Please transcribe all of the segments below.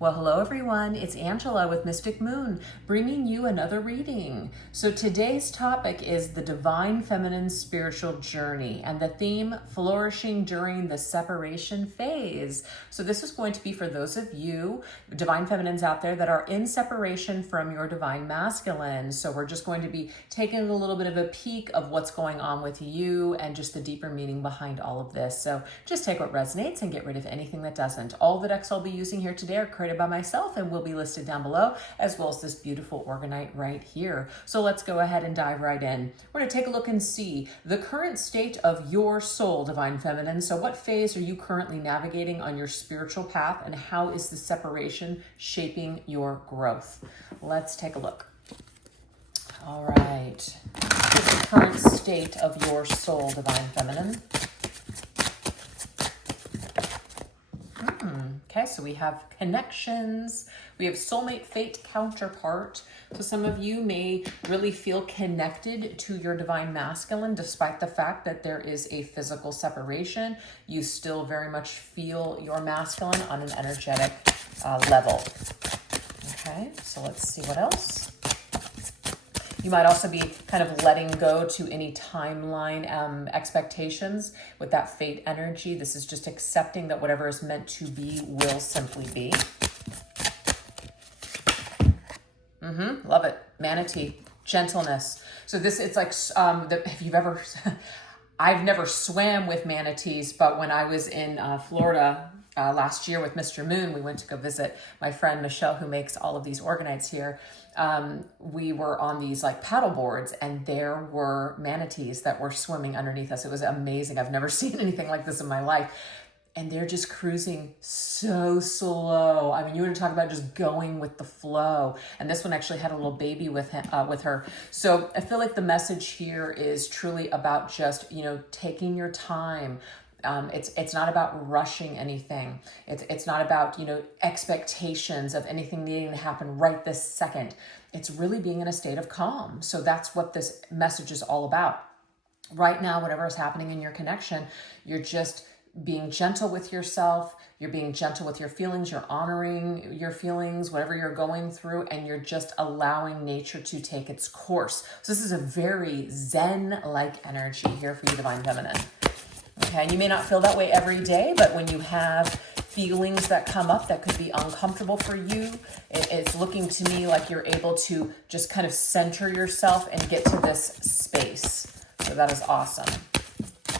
Well, hello everyone, it's Angela with Mystic Moon, bringing you another reading. So today's topic is the Divine Feminine Spiritual Journey, and the theme, flourishing during the separation phase. So this is going to be for those of you, Divine Feminines out there, that are in separation from your Divine Masculine. So we're just going to be taking a little bit of a peek of what's going on with you and just the deeper meaning behind all of this. So just take what resonates and get rid of anything that doesn't. All the decks I'll be using here today are created by myself and will be listed down below, as well as this beautiful Organite right here. So let's go ahead and dive right in. We're going to take a look and see the current state of your soul, Divine Feminine. So what phase are you currently navigating on your spiritual path, and how is the separation shaping your growth? Let's take a look. All right. Here's the current state of your soul, Divine Feminine. Okay, so we have connections, we have soulmate, fate, counterpart. So some of you may really feel connected to your Divine Masculine, despite the fact that there is a physical separation. You still very much feel your masculine on an energetic level. Okay, so let's see what else. You might also be kind of letting go to any timeline expectations with that fate energy. This is just accepting that whatever is meant to be will simply be. Love it. Manatee, gentleness. So this, it's like, if you've ever, I've never swam with manatees, but when I was in Florida last year with Mr. Moon, we went to go visit my friend Michelle, who makes all of these organites here. We were on these like paddle boards, and there were manatees that were swimming underneath us. It was amazing. I've never seen anything like this in my life. And they're just cruising so slow. I mean, you want to talk about just going with the flow. And this one actually had a little baby with him, with her. So I feel like the message here is truly about just, taking your time. It's not about rushing anything. It's not about, expectations of anything needing to happen right this second. It's really being in a state of calm. So that's what this message is all about. Right now, whatever is happening in your connection, you're just being gentle with yourself. You're being gentle with your feelings. You're honoring your feelings, whatever you're going through, and you're just allowing nature to take its course. So this is a very Zen-like energy here for you, Divine Feminine. Okay, and you may not feel that way every day, but when you have feelings that come up that could be uncomfortable for you, it's looking to me like you're able to just kind of center yourself and get to this space. So that is awesome. All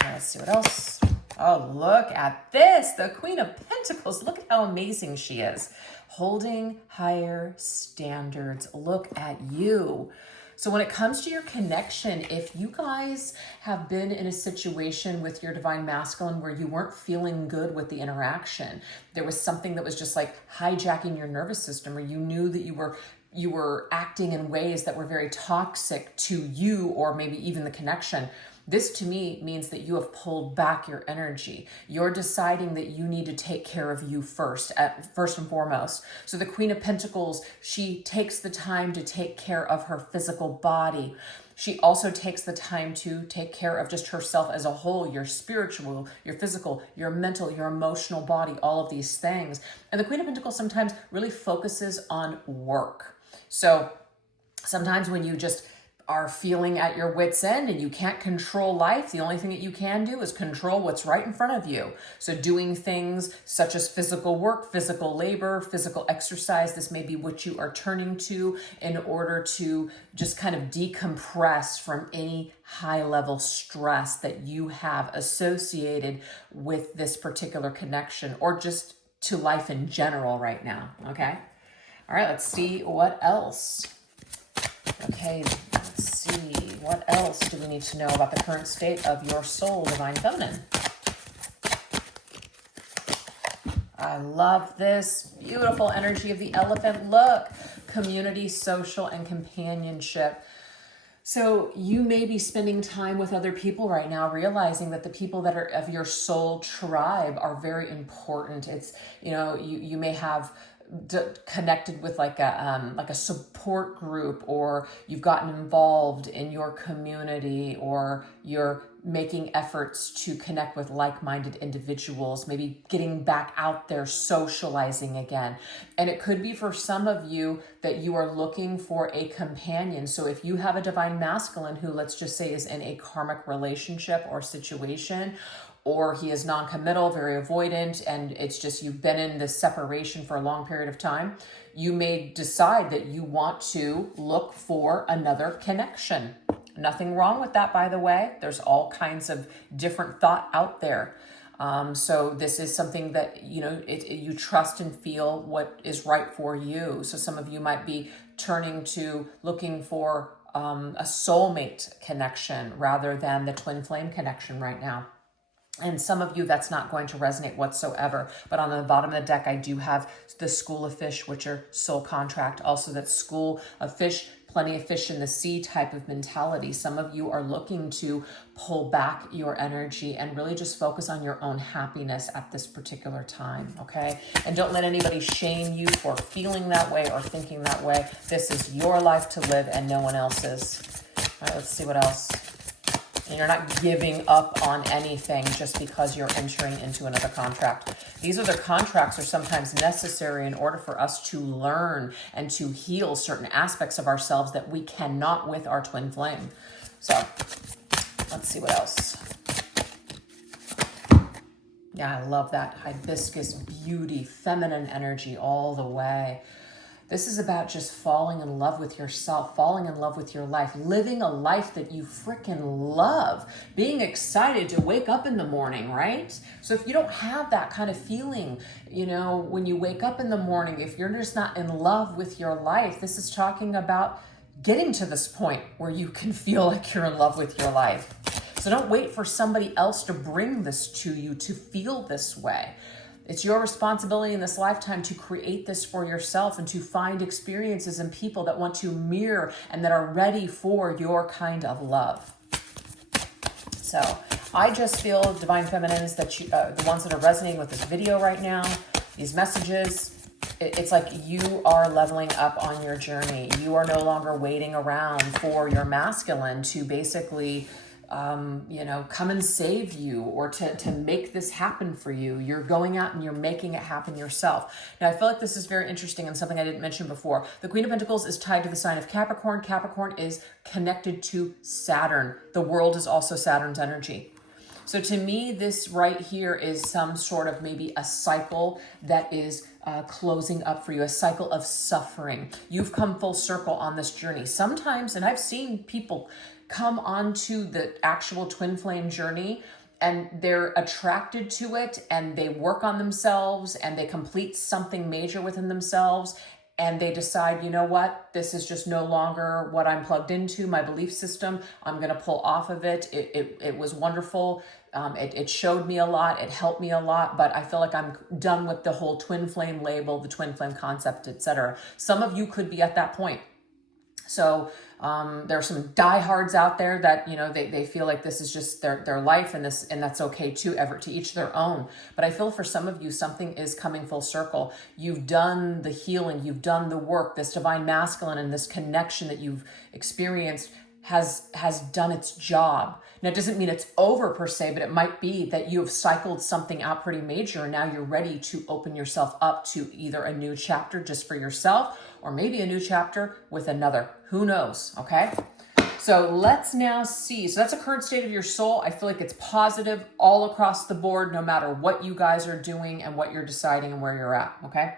right, let's see what else. Oh, look at this. The Queen of Pentacles. Look at how amazing she is. Holding higher standards. Look at you. So when it comes to your connection, if you guys have been in a situation with your Divine Masculine where you weren't feeling good with the interaction, there was something that was just like hijacking your nervous system, or you knew that you were acting in ways that were very toxic to you, or maybe even the connection. This to me means that you have pulled back your energy. You're deciding that you need to take care of you first and foremost. So the Queen of Pentacles, she takes the time to take care of her physical body. She also takes the time to take care of just herself as a whole, your spiritual, your physical, your mental, your emotional body, all of these things. And the Queen of Pentacles sometimes really focuses on work. So sometimes when you just are feeling at your wit's end and you can't control life, the only thing that you can do is control what's right in front of you. So doing things such as physical work, physical labor, physical exercise, this may be what you are turning to in order to just kind of decompress from any high-level stress that you have associated with this particular connection, or just to life in general right now, okay? All right, let's see what else. Okay, let's see. What else do we need to know about the current state of your soul, Divine Feminine? I love this beautiful energy of the elephant. Look, community, social, and companionship. So you may be spending time with other people right now, realizing that the people that are of your soul tribe are very important. It's, you may have connected with like a support group, or you've gotten involved in your community, or you're making efforts to connect with like-minded individuals, maybe getting back out there, socializing again. And it could be for some of you that you are looking for a companion. So if you have a divine masculine who, let's just say, is in a karmic relationship or situation, or he is non-committal, very avoidant, and it's just you've been in this separation for a long period of time, you may decide that you want to look for another connection. Nothing wrong with that, by the way. There's all kinds of different thought out there. So this is something that, you trust and feel what is right for you. So some of you might be turning to looking for a soulmate connection rather than the twin flame connection right now. And some of you, that's not going to resonate whatsoever. But on the bottom of the deck, I do have the School of Fish, which are soul contract. Also that School of Fish, plenty of fish in the sea type of mentality. Some of you are looking to pull back your energy and really just focus on your own happiness at this particular time, okay? And don't let anybody shame you for feeling that way or thinking that way. This is your life to live and no one else's. All right, let's see what else. And you're not giving up on anything just because you're entering into another contract. These other contracts are sometimes necessary in order for us to learn and to heal certain aspects of ourselves that we cannot with our twin flame. So let's see what else. Yeah, I love that. Hibiscus, beauty, feminine energy all the way. This is about just falling in love with yourself, falling in love with your life, living a life that you freaking love, being excited to wake up in the morning, right? So if you don't have that kind of feeling, when you wake up in the morning, if you're just not in love with your life, this is talking about getting to this point where you can feel like you're in love with your life. So don't wait for somebody else to bring this to you to feel this way. It's your responsibility in this lifetime to create this for yourself and to find experiences and people that want to mirror and that are ready for your kind of love. So I just feel divine feminines, that the ones that are resonating with this video right now, these messages, it's like you are leveling up on your journey. You are no longer waiting around for your masculine to basically come and save you or to make this happen for you. You're going out and you're making it happen yourself. Now, I feel like this is very interesting and something I didn't mention before. The Queen of Pentacles is tied to the sign of Capricorn. Capricorn is connected to Saturn. The world is also Saturn's energy. So to me, this right here is some sort of maybe a cycle that is closing up for you, a cycle of suffering. You've come full circle on this journey. Sometimes, and I've seen people come onto the actual twin flame journey and they're attracted to it and they work on themselves and they complete something major within themselves and they decide, you know what, this is just no longer what I'm plugged into, my belief system. I'm going to pull off of it. It was wonderful. It showed me a lot. It helped me a lot, but I feel like I'm done with the whole twin flame label, the twin flame concept, etc. Some of you could be at that point. So there are some diehards out there that, they feel like this is just their life and that's okay too, to each their own. But I feel for some of you, something is coming full circle. You've done the healing, you've done the work, this divine masculine and this connection that you've experienced has done its job. Now, it doesn't mean it's over per se, but it might be that you have cycled something out pretty major and now you're ready to open yourself up to either a new chapter just for yourself or maybe a new chapter with another. Who knows, okay? So let's now see. So that's a current state of your soul. I feel like it's positive all across the board, no matter what you guys are doing and what you're deciding and where you're at, okay?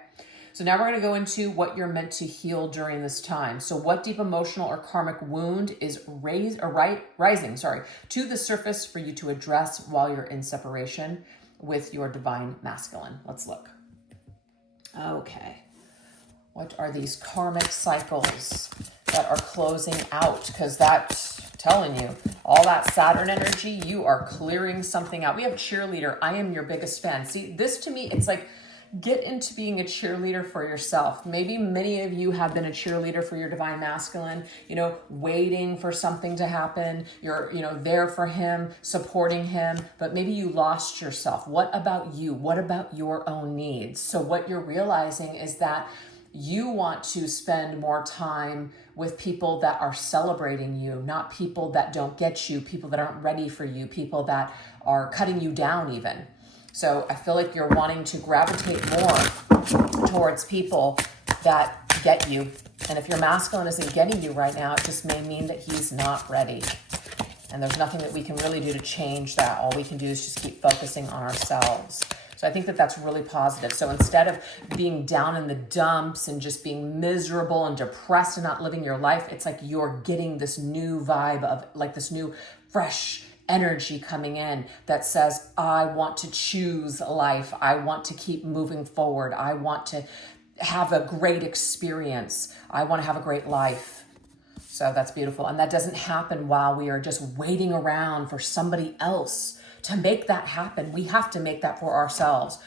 So now we're going to go into what you're meant to heal during this time. So what deep emotional or karmic wound is rising to the surface for you to address while you're in separation with your divine masculine? Let's look. Okay. What are these karmic cycles that are closing out? Because that's telling you, all that Saturn energy, you are clearing something out. We have cheerleader. I am your biggest fan. See, this to me, it's like get into being a cheerleader for yourself. Maybe many of you have been a cheerleader for your divine masculine, waiting for something to happen. You're, there for him, supporting him, but maybe you lost yourself. What about you? What about your own needs? So what you're realizing is that you want to spend more time with people that are celebrating you, not people that don't get you, people that aren't ready for you, people that are cutting you down even. So I feel like you're wanting to gravitate more towards people that get you. And if your masculine isn't getting you right now, it just may mean that he's not ready. And there's nothing that we can really do to change that. All we can do is just keep focusing on ourselves. So I think that that's really positive. So instead of being down in the dumps and just being miserable and depressed and not living your life, it's like you're getting this new vibe of like this new fresh energy coming in that says, I want to choose life. I want to keep moving forward. I want to have a great experience. I want to have a great life. So that's beautiful. And that doesn't happen while we are just waiting around for somebody else to make that happen. We have to make that for ourselves.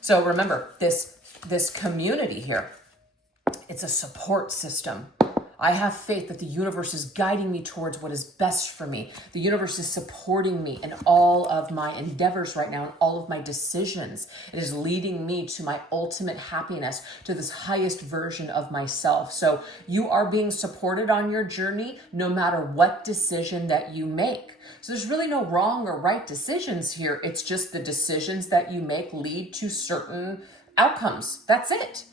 So remember, this community here, it's a support system. I have faith that the universe is guiding me towards what is best for me. The universe is supporting me in all of my endeavors right now and all of my decisions. It is leading me to my ultimate happiness, to this highest version of myself. So you are being supported on your journey no matter what decision that you make. So there's really no wrong or right decisions here. It's just the decisions that you make lead to certain outcomes. That's it.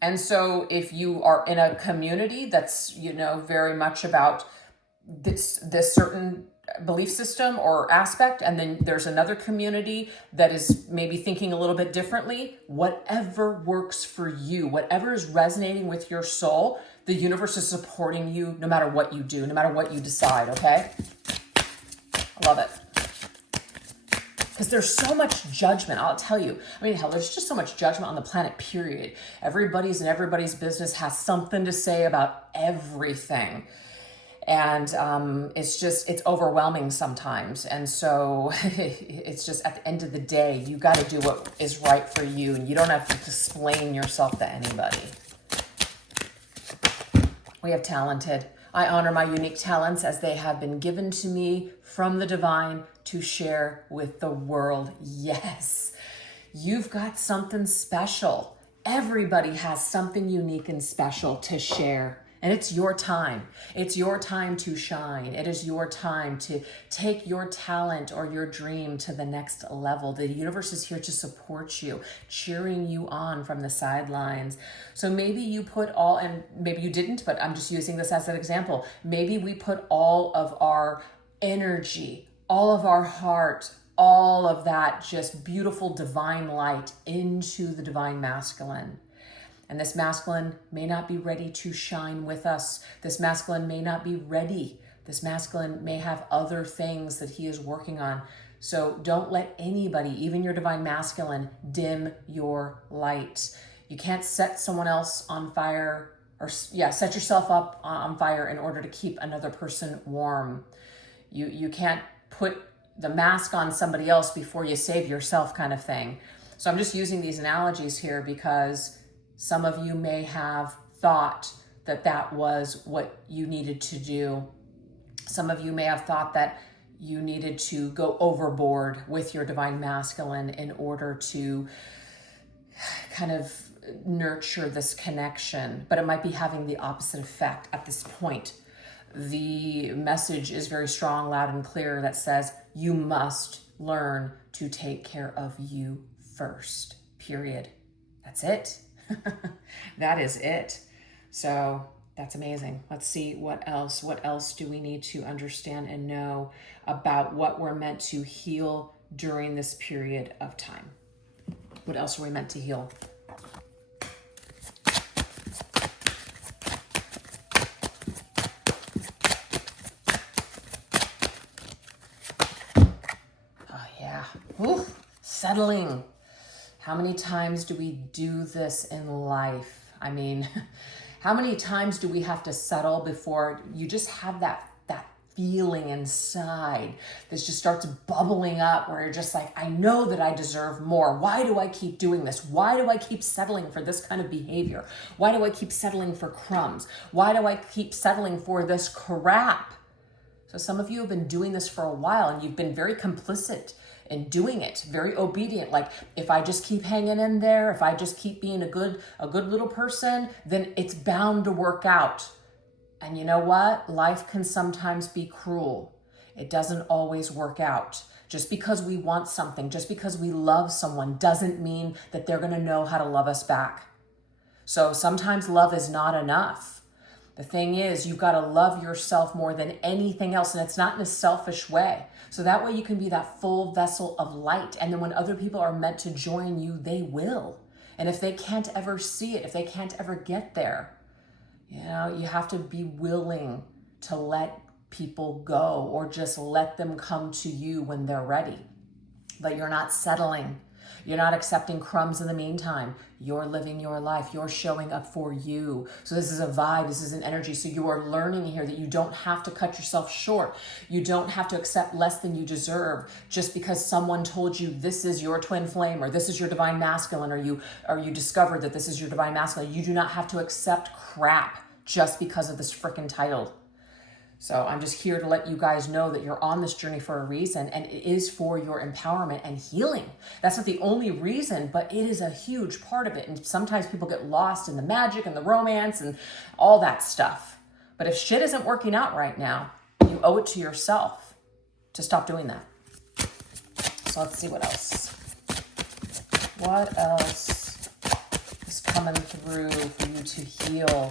And so if you are in a community that's, very much about this certain belief system or aspect, and then there's another community that is maybe thinking a little bit differently, whatever works for you, whatever is resonating with your soul, the universe is supporting you no matter what you do, no matter what you decide, okay? I love it. Because there's so much judgment, I'll tell you. I mean, hell, there's just so much judgment on the planet, period. Everybody's in everybody's business has something to say about everything. And it's overwhelming sometimes. And so it's just at the end of the day, you got to do what is right for you. And you don't have to explain yourself to anybody. We have talented. I honor my unique talents as they have been given to me from the divine to share with the world. Yes, you've got something special. Everybody has something unique and special to share. And it's your time. It's your time to shine. It is your time to take your talent or your dream to the next level. The universe is here to support you, cheering you on from the sidelines. So maybe you put all, and maybe you didn't, but I'm just using this as an example. Maybe we put all of our energy, all of our heart, all of that just beautiful divine light into the divine masculine. And this masculine may not be ready to shine with us. This masculine may not be ready. This masculine may have other things that he is working on. So don't let anybody, even your divine masculine, dim your light. You can't set someone else on fire or set yourself up on fire in order to keep another person warm. You can't put the mask on somebody else before you save yourself, kind of thing. So I'm just using these analogies here because some of you may have thought that that was what you needed to do. Some of you may have thought that you needed to go overboard with your divine masculine in order to kind of nurture this connection, but it might be having the opposite effect at this point. The message is very strong, loud, and clear that says you must learn to take care of you first, period. That's it. That is it. So that's amazing. Let's see what else. What else do we need to understand and know about what we're meant to heal during this period of time? What else are we meant to heal? Oh yeah. Ooh, settling. How many times do we do this in life? I mean, how many times do we have to settle before you just have that feeling inside. This just starts bubbling up where you're just like, I know that I deserve more. Why do I keep doing this? Why do I keep settling for this kind of behavior? Why do I keep settling for crumbs? Why do I keep settling for this crap? So some of you have been doing this for a while and you've been very complicit in doing it, very obedient. Like, if I just keep hanging in there, if I just keep being a good little person, then it's bound to work out. And you know what? Life can sometimes be cruel. It doesn't always work out. Just because we want something, just because we love someone, doesn't mean that they're going to know how to love us back. So sometimes love is not enough. The thing is, you've got to love yourself more than anything else. And it's not in a selfish way. So that way you can be that full vessel of light. And then when other people are meant to join you, they will. And if they can't ever see it, if they can't ever get there, you know, you have to be willing to let people go or just let them come to you when they're ready. But you're not settling. You're not accepting crumbs in the meantime. You're living your life. You're showing up for you. So this is a vibe. This is an energy. So you are learning here that you don't have to cut yourself short. You don't have to accept less than you deserve just because someone told you this is your twin flame or this is your divine masculine, or you discovered that this is your divine masculine. You do not have to accept crap just because of this freaking title. So I'm just here to let you guys know that you're on this journey for a reason, and it is for your empowerment and healing. That's not the only reason, but it is a huge part of it. And sometimes people get lost in the magic and the romance and all that stuff. But if shit isn't working out right now, you owe it to yourself to stop doing that. So let's see what else. What else is coming through for you to heal?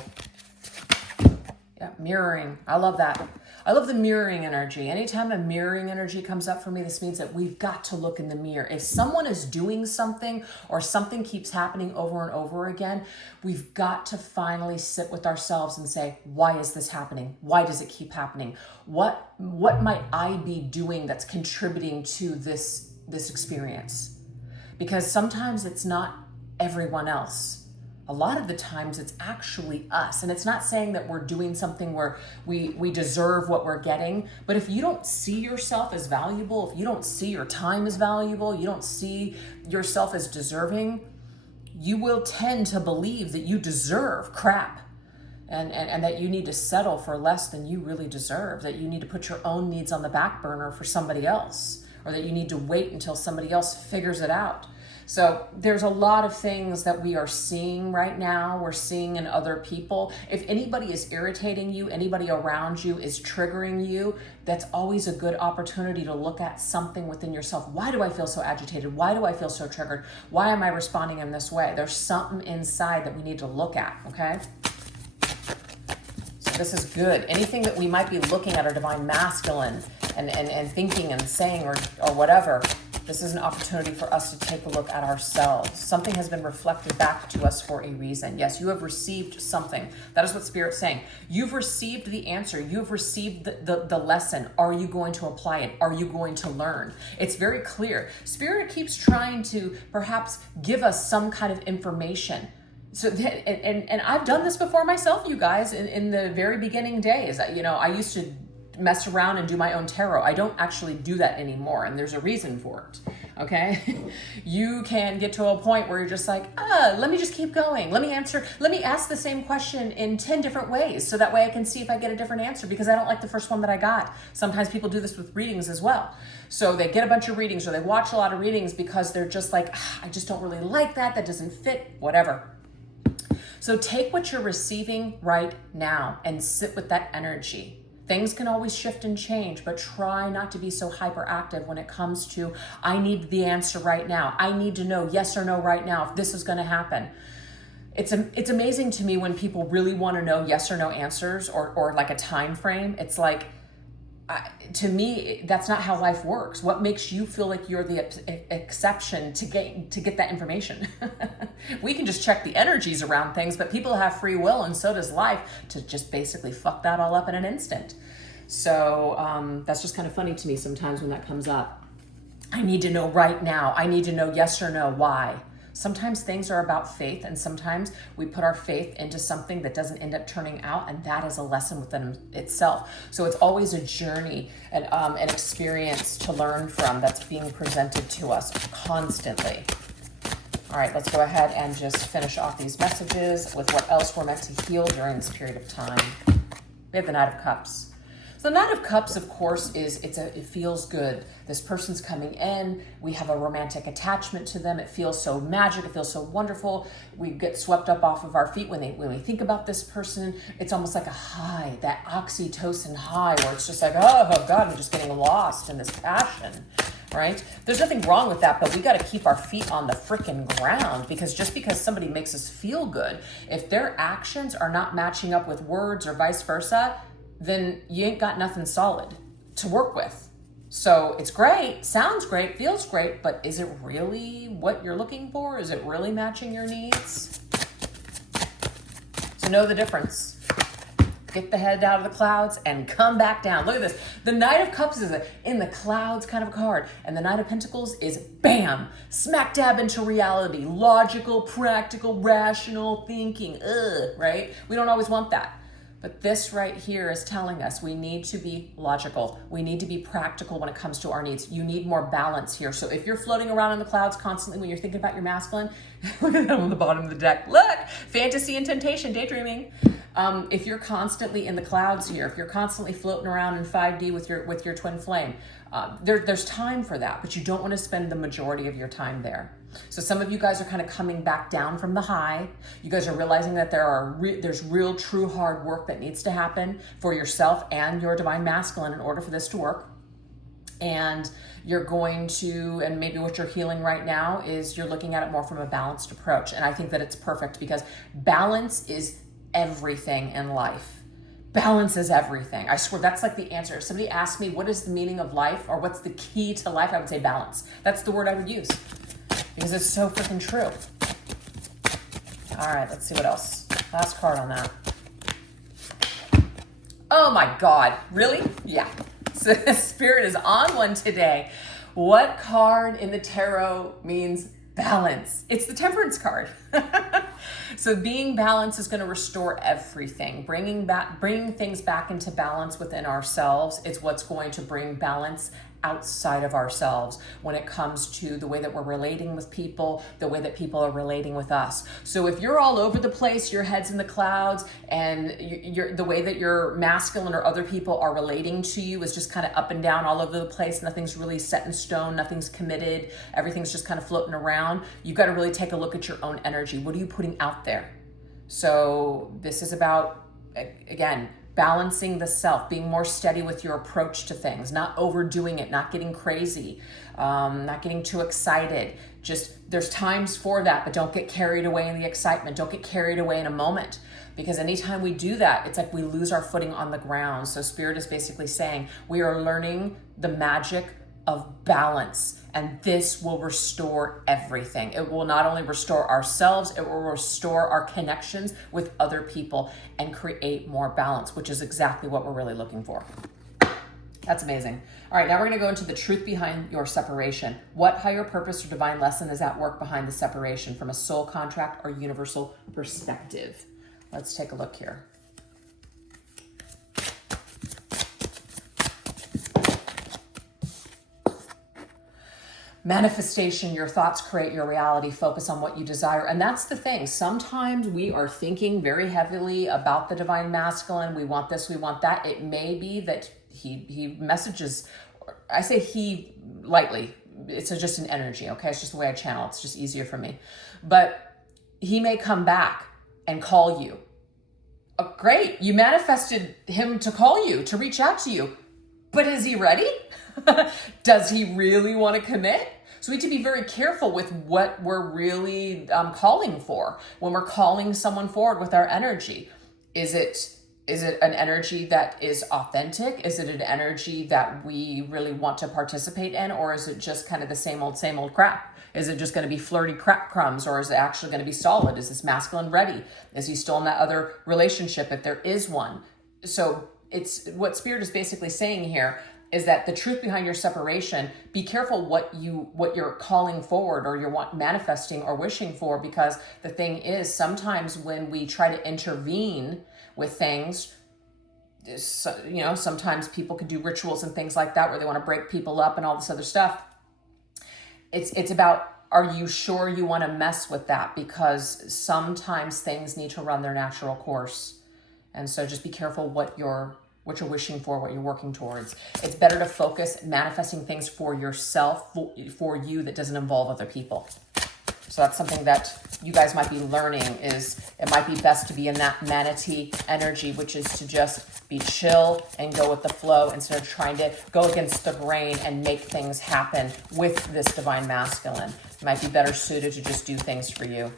Yeah, mirroring. I love that. I love the mirroring energy. Anytime a mirroring energy comes up for me, this means that we've got to look in the mirror. If someone is doing something or something keeps happening over and over again, we've got to finally sit with ourselves and say, why is this happening? Why does it keep happening? What might I be doing that's contributing to this experience? Because sometimes it's not everyone else. A lot of the times it's actually us. And it's not saying that we're doing something where we deserve what we're getting. But if you don't see yourself as valuable, if you don't see your time as valuable, you don't see yourself as deserving, you will tend to believe that you deserve crap. And that you need to settle for less than you really deserve. That you need to put your own needs on the back burner for somebody else. Or that you need to wait until somebody else figures it out. So there's a lot of things that we are seeing right now. We're seeing in other people. If anybody is irritating you, anybody around you is triggering you, that's always a good opportunity to look at something within yourself. Why do I feel so agitated? Why do I feel so triggered? Why am I responding in this way? There's something inside that we need to look at, okay? So this is good. Anything that we might be looking at our divine masculine and thinking and saying or whatever, this is an opportunity for us to take a look at ourselves. Something has been reflected back to us for a reason. Yes, you have received something. That is what Spirit's saying. You've received the answer. You've received the lesson. Are you going to apply it? Are you going to learn? It's very clear. Spirit keeps trying to perhaps give us some kind of information. So, and I've done this before myself, you guys, in the very beginning days. You know, I used to mess around and do my own tarot. I don't actually do that anymore, and there's a reason for it, okay? You can get to a point where you're just like, let me just keep going. Let me ask the same question in 10 different ways, so that way I can see if I get a different answer, because I don't like the first one that I got. Sometimes people do this with readings as well. So they get a bunch of readings, or they watch a lot of readings because they're just like, I just don't really like that. That doesn't fit, whatever. So take what you're receiving right now and sit with that energy. Things can always shift and change, but try not to be so hyperactive when it comes to, I need the answer right now. I need to know yes or no right now if this is going to happen. It's amazing to me when people really want to know yes or no answers or like a time frame. It's like, to me, that's not how life works. What makes you feel like you're the exception to get that information? We can just check the energies around things, but people have free will, and so does life, to just basically fuck that all up in an instant. So that's just kind of funny to me sometimes when that comes up. I need to know right now. I need to know yes or no. Why? Sometimes things are about faith, and sometimes we put our faith into something that doesn't end up turning out, and that is a lesson within itself. So it's always a journey and an experience to learn from that's being presented to us constantly. All right, let's go ahead and just finish off these messages with what else we're meant to heal during this period of time. We have the Knight of Cups. So the Knight of Cups, of course, it feels good. This person's coming in. We have a romantic attachment to them. It feels so magic. It feels so wonderful. We get swept up off of our feet when we think about this person. It's almost like a high, that oxytocin high, where it's just like, oh God, I'm just getting lost in this passion, right? There's nothing wrong with that, but we got to keep our feet on the freaking ground, because just because somebody makes us feel good, if their actions are not matching up with words or vice versa, then you ain't got nothing solid to work with. So it's great, sounds great, feels great, but is it really what you're looking for? Is it really matching your needs? So know the difference. Get the head out of the clouds and come back down. Look at this. The Knight of Cups is a in the clouds kind of a card. And the Knight of Pentacles is bam, smack dab into reality. Logical, practical, rational thinking, right? We don't always want that. But this right here is telling us we need to be logical. We need to be practical when it comes to our needs. You need more balance here. So if you're floating around in the clouds constantly when you're thinking about your masculine, look at that on the bottom of the deck. Look, fantasy and temptation, daydreaming. If you're constantly in the clouds here, if you're constantly floating around in 5D with your twin flame, there's time for that, but you don't want to spend the majority of your time there. So some of you guys are kind of coming back down from the high. You guys are realizing that there's real, true hard work that needs to happen for yourself and your divine masculine in order for this to work. And you're going to, and maybe what you're healing right now is you're looking at it more from a balanced approach. And I think that it's perfect, because balance is everything in life. Balance is everything. I swear that's like the answer. If somebody asked me what is the meaning of life or what's the key to life, I would say balance. That's the word I would use, because it's so freaking true. All right, let's see what else. Last card on that. Oh my God, really? Yeah. So Spirit is on one today. What card in the tarot means balance? It's the Temperance card. So being balanced is going to restore everything. Bringing things back into balance within ourselves. It's what's going to bring balance outside of ourselves when it comes to the way that we're relating with people, the way that people are relating with us. So if you're all over the place, your head's in the clouds, and the way that your masculine or other people are relating to you is just kind of up and down all over the place, nothing's really set in stone, nothing's committed, everything's just kind of floating around, you've got to really take a look at your own energy. What are you putting out there? So this is about, again, balancing the self, being more steady with your approach to things, not overdoing it, not getting crazy, not getting too excited. Just, there's times for that, but don't get carried away in the excitement. Don't get carried away in a moment, because anytime we do that, it's like we lose our footing on the ground. So Spirit is basically saying we are learning the magic of balance, and this will restore everything. It will not only restore ourselves, it will restore our connections with other people and create more balance, which is exactly what we're really looking for. That's amazing. All right, now we're going to go into the truth behind your separation. What higher purpose or divine lesson is at work behind the separation from a soul contract or universal perspective? Let's take a look here. Manifestation, your thoughts create your reality. Focus on what you desire. And that's the thing. Sometimes we are thinking very heavily about the divine masculine. We want this, we want that. It may be that he messages, I say he lightly. It's just an energy, okay? It's just the way I channel. It's just easier for me. But he may come back and call you. Oh, great. You manifested him to call you, to reach out to you. But is he ready? Does he really want to commit? So we need to be very careful with what we're really calling for when we're calling someone forward with our energy. Is it an energy that is authentic? Is it an energy that we really want to participate in? Or is it just kind of the same old crap? Is it just going to be flirty crap crumbs? Or is it actually going to be solid? Is this masculine ready? Is he still in that other relationship if there is one? So it's what Spirit is basically saying here. is that the truth behind your separation, be careful what you're calling forward or you're manifesting or wishing for, because the thing is, sometimes when we try to intervene with things, sometimes people can do rituals and things like that where they want to break people up and all this other stuff. It's about, are you sure you want to mess with that? Because sometimes things need to run their natural course. And so just be careful what you're wishing for, what you're working towards. It's better to focus manifesting things for yourself, for you, that doesn't involve other people. So that's something that you guys might be learning, is it might be best to be in that manatee energy, which is to just be chill and go with the flow instead of trying to go against the grain and make things happen with this divine masculine. It might be better suited to just do things for you.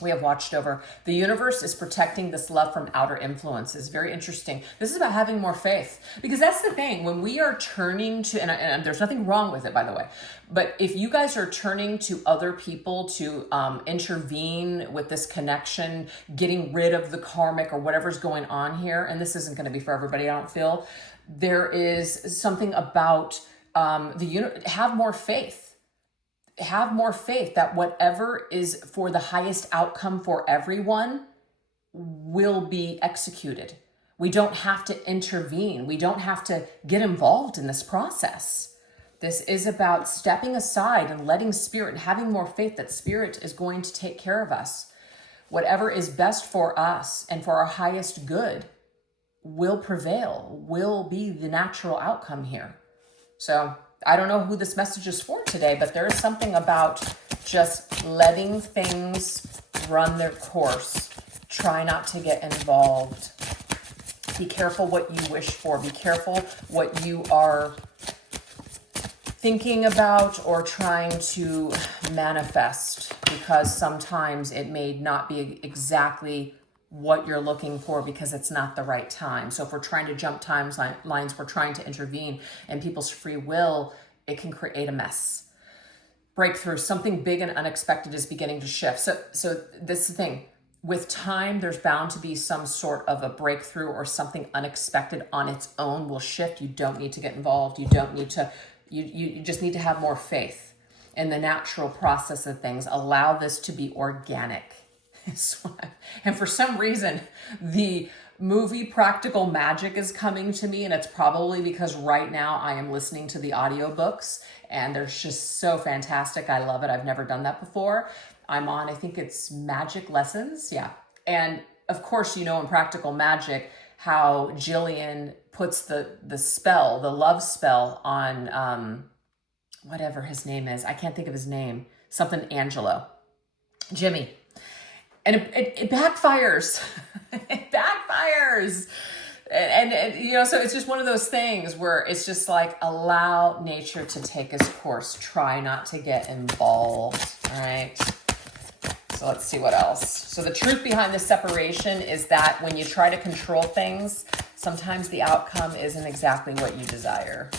We have watched over. The universe is protecting this love from outer influences. Very interesting. This is about having more faith, because that's the thing. When we are turning to, and there's nothing wrong with it, by the way, but if you guys are turning to other people to intervene with this connection, getting rid of the karmic or whatever's going on here, and this isn't going to be for everybody, I don't feel, there is something about have more faith. Have more faith that whatever is for the highest outcome for everyone will be executed. We don't have to intervene. We don't have to get involved in this process. This is about stepping aside and letting spirit, and having more faith that spirit is going to take care of us. Whatever is best for us and for our highest good will prevail, will be the natural outcome here. So I don't know who this message is for today, but there is something about just letting things run their course. Try not to get involved. Be careful what you wish for. Be careful what you are thinking about or trying to manifest, because sometimes it may not be exactly what you're looking for because it's not the right time. So if we're trying to jump timelines, we're trying to intervene in people's free will, it can create a mess. Breakthrough, something big and unexpected is beginning to shift. So this is the thing. With time, there's bound to be some sort of a breakthrough, or something unexpected on its own will shift. You don't need to get involved. You don't need to, you just need to have more faith in the natural process of things. Allow this to be organic. And for some reason, the movie Practical Magic is coming to me, and it's probably because right now I am listening to the audiobooks, and they're just so fantastic. I love it. I've never done that before. I'm on, I think it's Magic Lessons. Yeah. And of course, in Practical Magic, how Jillian puts the spell, the love spell on whatever his name is. I can't think of his name. Something Angelo. Jimmy. And it backfires. It backfires. And so it's just one of those things where it's just like, allow nature to take its course. Try not to get involved. All right. So let's see what else. So the truth behind this separation is that when you try to control things, sometimes the outcome isn't exactly what you desire.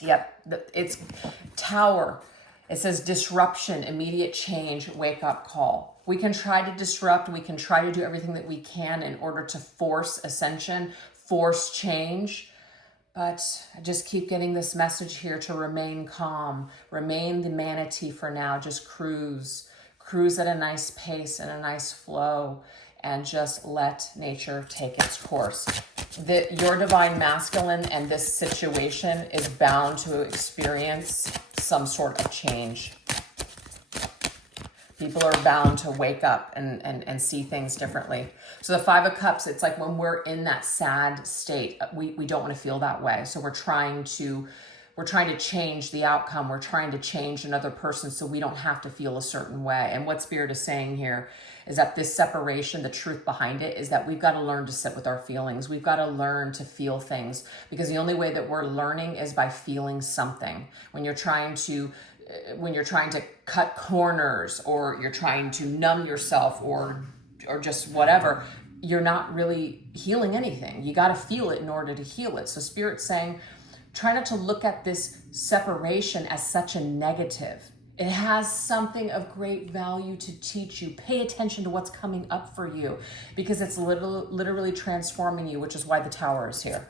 Yep. It's Tower. It says disruption, immediate change, wake up call. We can try to disrupt. We can try to do everything that we can in order to force ascension, force change. But I just keep getting this message here to remain calm, remain the manatee for now. Just cruise at a nice pace and a nice flow, and just let nature take its course. Your divine masculine and this situation is bound to experience some sort of change. People are bound to wake up and see things differently. So the Five of Cups, it's like when we're in that sad state, we don't want to feel that way. So we're trying to change the outcome. We're trying to change another person so we don't have to feel a certain way. And what Spirit is saying here is that this separation, the truth behind it is that we've got to learn to sit with our feelings. We've got to learn to feel things, because the only way that we're learning is by feeling something. When you're trying to cut corners, or you're trying to numb yourself, or just whatever, you're not really healing anything. You got to feel it in order to heal it. So Spirit's saying, try not to look at this separation as such a negative. It has something of great value to teach you. Pay attention to what's coming up for you because it's literally transforming you, which is why the Tower is here.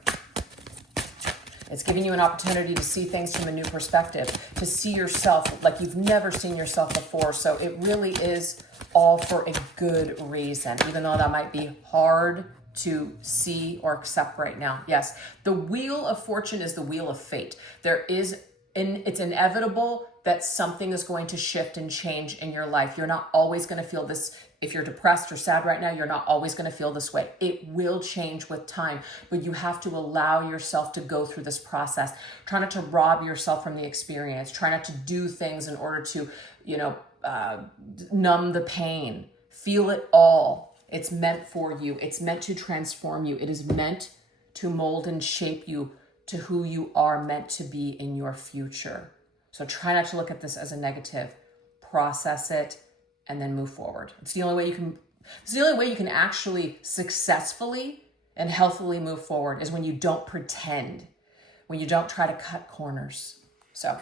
It's giving you an opportunity to see things from a new perspective, to see yourself like you've never seen yourself before. So it really is all for a good reason, even though that might be hard to see or accept right now. Yes, the Wheel of Fortune is the Wheel of Fate. It's inevitable that something is going to shift and change in your life. You're not always going to feel this. If you're depressed or sad right now, you're not always going to feel this way. It will change with time, but you have to allow yourself to go through this process. Try not to rob yourself from the experience. Try not to do things in order to, numb the pain. Feel it all. It's meant for you. It's meant to transform you. It is meant to mold and shape you to who you are meant to be in your future. So try not to look at this as a negative. Process it and then move forward. It's the only way you can actually successfully and healthily move forward is when you don't pretend, when you don't try to cut corners. So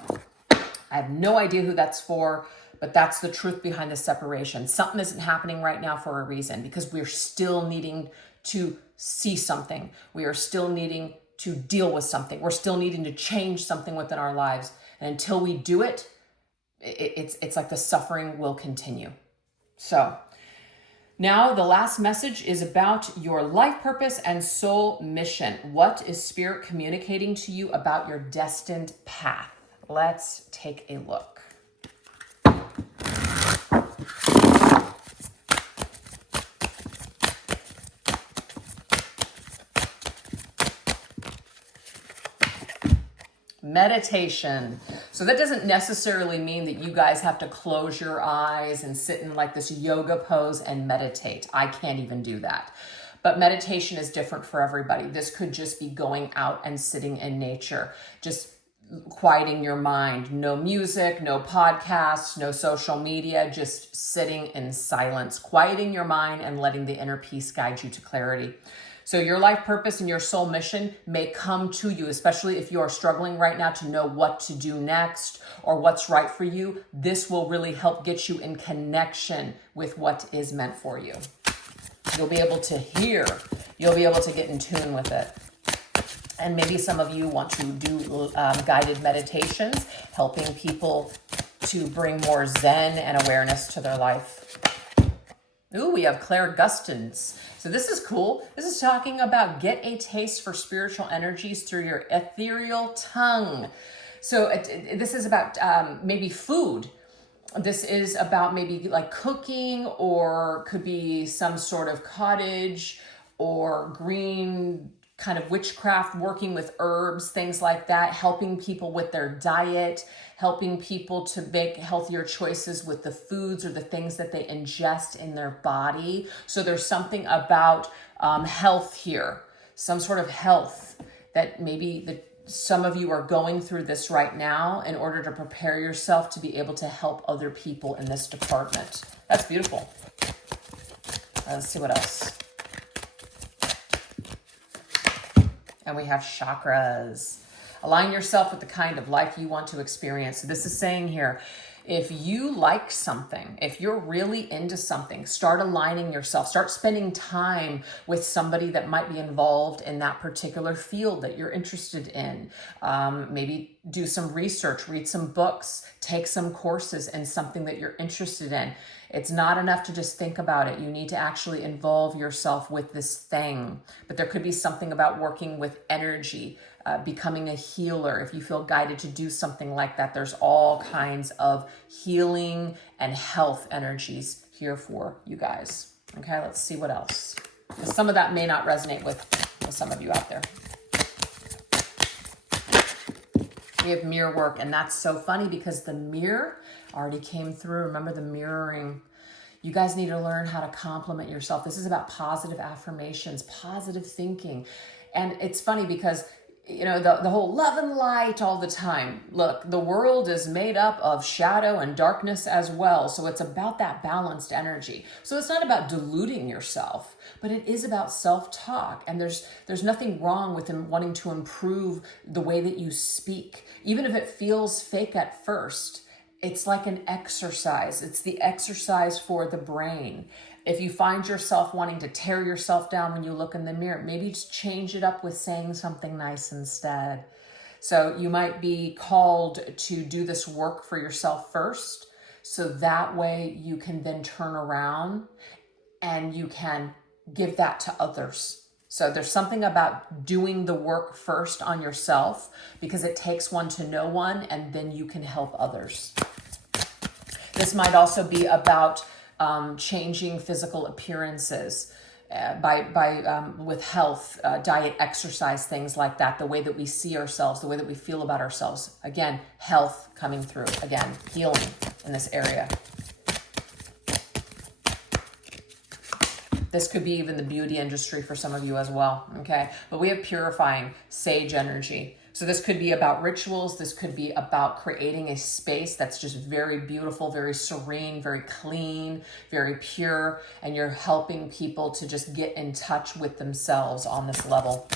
I have no idea who that's for, but that's the truth behind the separation. Something isn't happening right now for a reason because we're still needing to see something. We are still needing to deal with something. We're still needing to change something within our lives. And until we do it, it's like the suffering will continue. So now the last message is about your life purpose and soul mission. What is Spirit communicating to you about your destined path? Let's take a look. Meditation. So that doesn't necessarily mean that you guys have to close your eyes and sit in like this yoga pose and meditate. I can't even do that. But meditation is different for everybody. This could just be going out and sitting in nature, just quieting your mind. No music, no podcasts, no social media, just sitting in silence, quieting your mind and letting the inner peace guide you to clarity. So your life purpose and your soul mission may come to you, especially if you are struggling right now to know what to do next or what's right for you. This will really help get you in connection with what is meant for you. You'll be able to hear. You'll be able to get in tune with it. And maybe some of you want to do guided meditations, helping people to bring more Zen and awareness to their life. Ooh, we have Claire Gustins. So this is cool. This is talking about get a taste for spiritual energies through your ethereal tongue. So this is about maybe food. This is about maybe like cooking, or could be some sort of cottage or green kind of witchcraft, working with herbs, things like that, helping people with their diet, helping people to make healthier choices with the foods or the things that they ingest in their body. So there's something about health here, some sort of health that maybe some of you are going through this right now in order to prepare yourself to be able to help other people in this department. That's beautiful. Let's see what else. And we have chakras. Align yourself with the kind of life you want to experience. So this is saying here, if you like something, if you're really into something, start aligning yourself. Start spending time with somebody that might be involved in that particular field that you're interested in. Maybe do some research, read some books, take some courses in something that you're interested in. It's not enough to just think about it. You need to actually involve yourself with this thing. But there could be something about working with energy, becoming a healer. If you feel guided to do something like that, there's all kinds of healing and health energies here for you guys. Okay, let's see what else. Because some of that may not resonate with some of you out there. We have mirror work, and that's so funny because the mirror already came through. Remember the mirroring. You guys need to learn how to compliment yourself. This is about positive affirmations, positive thinking. And it's funny because, you know, the whole love and light all the time. Look, the world is made up of shadow and darkness as well. So it's about that balanced energy. So it's not about diluting yourself, but it is about self-talk. And there's nothing wrong with wanting to improve the way that you speak. Even if it feels fake at first, it's like an exercise. It's the exercise for the brain. If you find yourself wanting to tear yourself down when you look in the mirror, maybe just change it up with saying something nice instead. So you might be called to do this work for yourself first, so that way you can then turn around and you can give that to others. So there's something about doing the work first on yourself, because it takes one to know one, and then you can help others. This might also be about changing physical appearances with health, diet, exercise, things like that, the way that we see ourselves, the way that we feel about ourselves. Again, health coming through, again, healing in this area. This could be even the beauty industry for some of you as well, okay? But we have purifying, sage energy. So this could be about rituals. This could be about creating a space that's just very beautiful, very serene, very clean, very pure, and you're helping people to just get in touch with themselves on this level.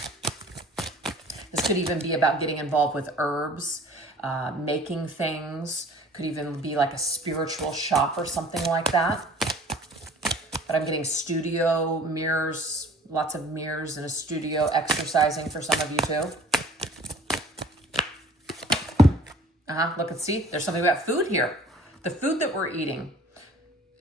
This could even be about getting involved with herbs, making things. Could even be like a spiritual shop or something like that. But I'm getting studio mirrors, lots of mirrors in a studio, exercising for some of you too. Look and see, there's something about food here. The food that we're eating.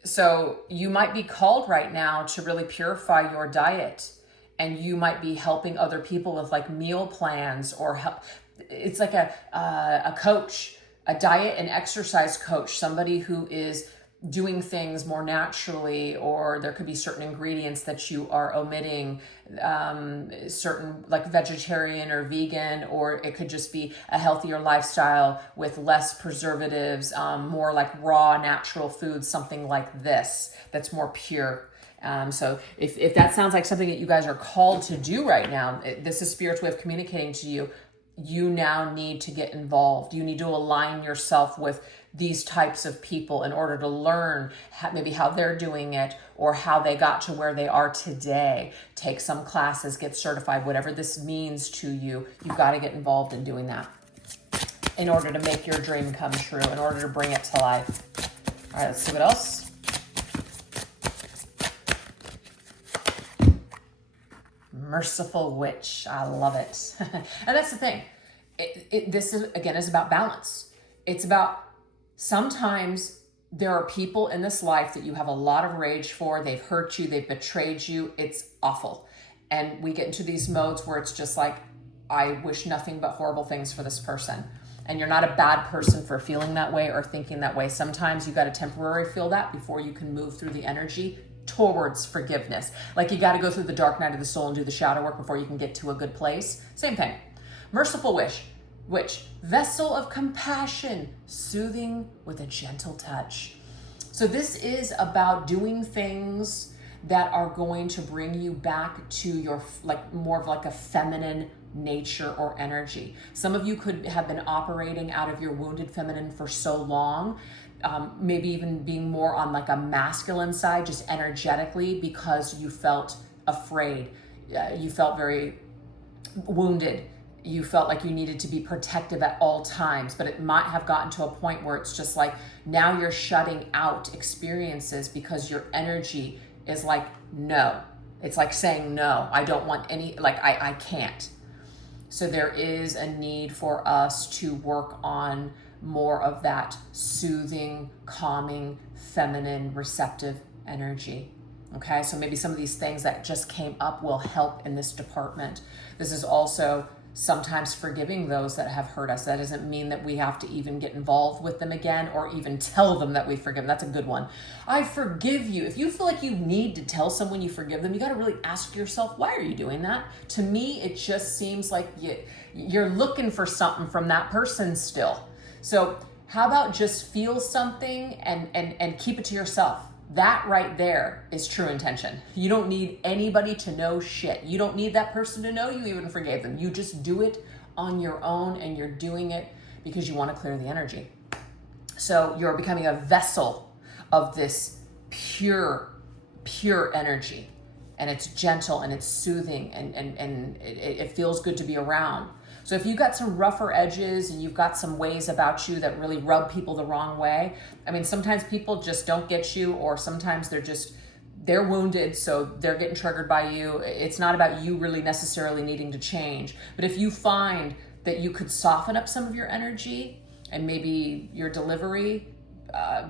So you might be called right now to really purify your diet, and you might be helping other people with like meal plans, or help. It's like a coach, a diet and exercise coach, somebody who is doing things more naturally, or there could be certain ingredients that you are omitting, certain like vegetarian or vegan, or it could just be a healthier lifestyle with less preservatives, more like raw natural foods, something like this that's more pure. So if that sounds like something that you guys are called to do right now, this is Spirit's way of communicating to you. You now need to get involved. You need to align yourself with these types of people in order to learn maybe how they're doing it, or how they got to where they are today. Take some classes, get certified, whatever this means to you. You've got to get involved in doing that in order to make your dream come true, in order to bring it to life. All right, let's see what else. Merciful witch. I love it. And that's the thing. This is, again, is about balance. It's about, sometimes there are people in this life that you have a lot of rage for. They've hurt you. They've betrayed you. It's awful. And we get into these modes where it's just like, I wish nothing but horrible things for this person. And you're not a bad person for feeling that way or thinking that way. Sometimes you got to temporarily feel that before you can move through the energy towards forgiveness. Like you got to go through the dark night of the soul and do the shadow work before you can get to a good place. Same thing. Merciful witch, vessel of compassion, soothing with a gentle touch. So this is about doing things that are going to bring you back to your, like, more of like a feminine nature or energy. Some of you could have been operating out of your wounded feminine for so long, maybe even being more on like a masculine side, just energetically, because you felt afraid. You felt very wounded. You felt like you needed to be protective at all times, but it might have gotten to a point where it's just like, now you're shutting out experiences because your energy is like, no. It's like saying, no, I don't want any, like, I can't. So there is a need for us to work on more of that soothing, calming, feminine, receptive energy. Okay, so maybe some of these things that just came up will help in this department. This is also sometimes forgiving those that have hurt us. That doesn't mean that we have to even get involved with them again or even tell them that we forgive them. That's a good one. I forgive you. If you feel like you need to tell someone you forgive them, you got to really ask yourself, why are you doing that? To me, it just seems like you're looking for something from that person still. So how about just feel something and keep it to yourself? That right there is true intention. You don't need anybody to know shit. You don't need that person to know you even forgave them. You just do it on your own, and you're doing it because you want to clear the energy. So you're becoming a vessel of this pure energy, and it's gentle and it's soothing, and it feels good to be around. So if you've got some rougher edges and you've got some ways about you that really rub people the wrong way, I mean, sometimes people just don't get you, or sometimes they're wounded, so they're getting triggered by you. It's not about you really necessarily needing to change. But if you find that you could soften up some of your energy and maybe your delivery,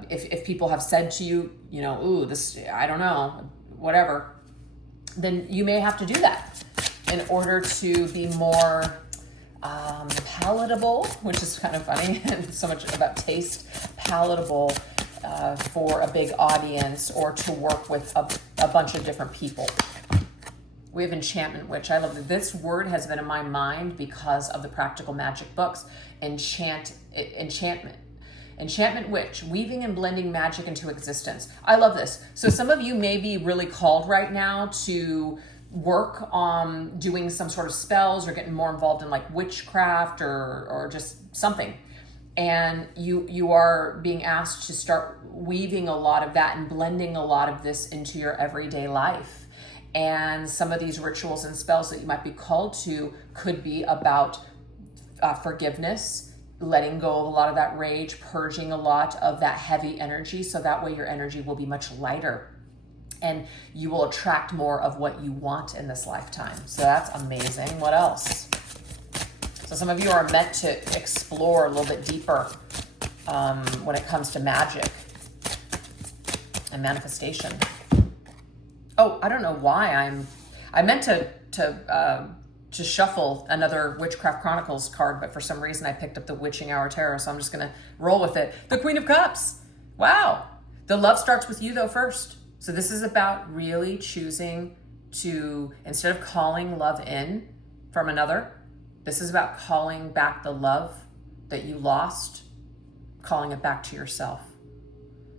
if people have said to you, you know, ooh, this, I don't know, whatever, then you may have to do that in order to be more palatable, which is kind of funny, and so much about taste, palatable for a big audience, or to work with a bunch of different people. We have enchantment witch. I love that this word has been in my mind because of the practical magic books. Enchantment witch, weaving and blending magic into existence. I love this. So some of you may be really called right now to work on doing some sort of spells or getting more involved in like witchcraft or just something. And you are being asked to start weaving a lot of that and blending a lot of this into your everyday life. And some of these rituals and spells that you might be called to could be about forgiveness, letting go of a lot of that rage, purging a lot of that heavy energy, so that way your energy will be much lighter and you will attract more of what you want in this lifetime. So that's amazing. What else? So some of you are meant to explore a little bit deeper when it comes to magic and manifestation. Oh, I don't know why I meant to shuffle another Witchcraft Chronicles card, but for some reason I picked up the Witching Hour Tarot, so I'm just gonna roll with it. The Queen of Cups. Wow. The love starts with you though first. So this is about really choosing to, instead of calling love in from another, this is about calling back the love that you lost, calling it back to yourself.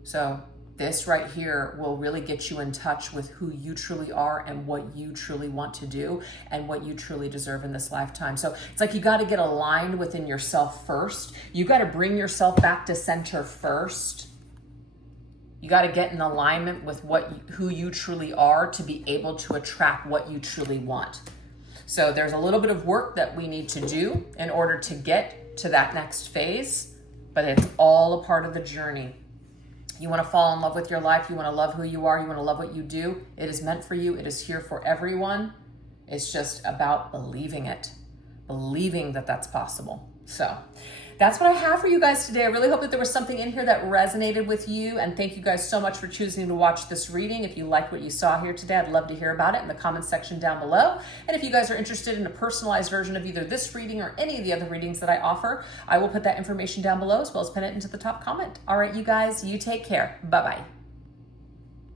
So this right here will really get you in touch with who you truly are and what you truly want to do and what you truly deserve in this lifetime. So it's like you got to get aligned within yourself first. You got to bring yourself back to center first. You got to get in alignment with who you truly are to be able to attract what you truly want. So there's a little bit of work that we need to do in order to get to that next phase, but it's all a part of the journey. You want to fall in love with your life. You want to love who you are. You want to love what you do. It is meant for you. It is here for everyone. It's just about believing it, believing that that's possible. So that's what I have for you guys today. I really hope that there was something in here that resonated with you. And thank you guys so much for choosing to watch this reading. If you liked what you saw here today, I'd love to hear about it in the comments section down below. And if you guys are interested in a personalized version of either this reading or any of the other readings that I offer, I will put that information down below as well as pin it into the top comment. All right, you guys, you take care. Bye-bye.